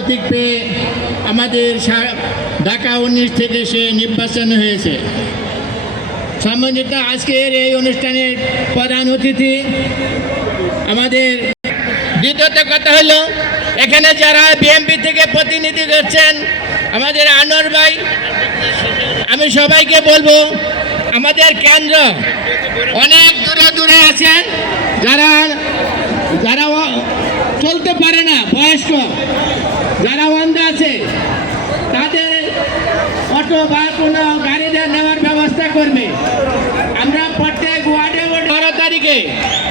প্রতীক পেয়ে আমাদের ঢাকা 19 থেকে সে নির্বাচন হয়েছে। সম্মানিত আজকের এই অনুষ্ঠানের প্রধান অতিথি আমাদের। দ্বিতীয়ত কথা হলো, এখানে যারা বিএনপি থেকে প্রতিনিধি করছেন আমাদের আনোয়ার ভাই, আমি সবাইকে বলবো আমাদের কেন্দ্র অনেক দূরে দূরে আছেন, যারা যারা চলতে পারে না, বয়স্ক যারা অন্ধ আছে, তাদের অটো বা কোনো গাড়ি নেওয়ার ব্যবস্থা করবে। আমরা প্রত্যেক ওয়ার্ডে 12 তারিখে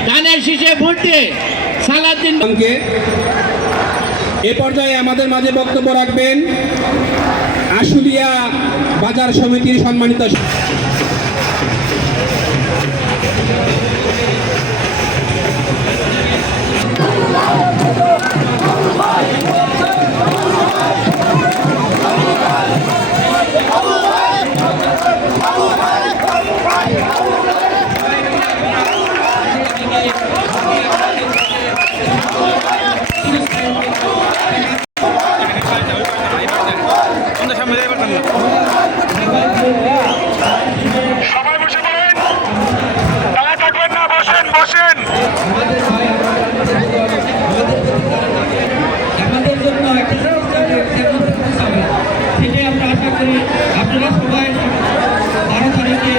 ধানের শীষে ভোট দিয়ে সালাউদ্দিন। এ পর্যায়ে আমাদের মাঝে বক্তব্য রাখবেন আশুলিয়া বাজার সমিতির সম্মানিত আপনারা সবাই 12 তারিখে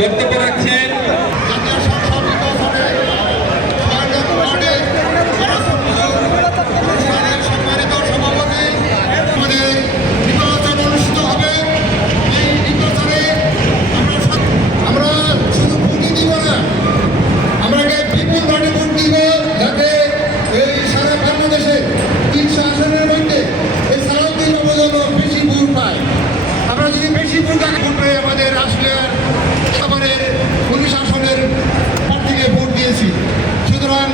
বক্তব্য রাখছেন আমাদের রাষ্ট্রের খাবারের পুলিশ শাসনের প্রার্থীকে ভোট দিয়েছি, সুতরাং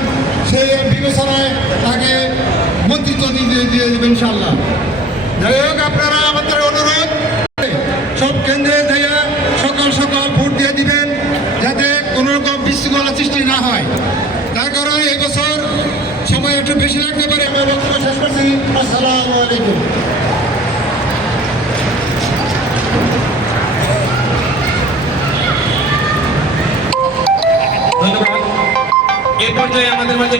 সে বিবেচনায় তাকে মন্ত্রিত্ব দিয়ে দেবেন ইনশাল্লাহ। যাই হোক, আপনারা আমাদের অনুরোধ সব কেন্দ্রে দিয়ে সকাল সকাল ভোট দিয়ে দিবেন, যাতে কোনো রকম বিশৃঙ্খলা সৃষ্টি না হয়। তার কারণে এই বছর সময় একটু বেশি লাগতে পারে। আমি বক্তব্য শেষ করছি। আসসালামু আলাইকুম। ধন্যবাদ। এ পর্যায়ে আমাদের মাঝে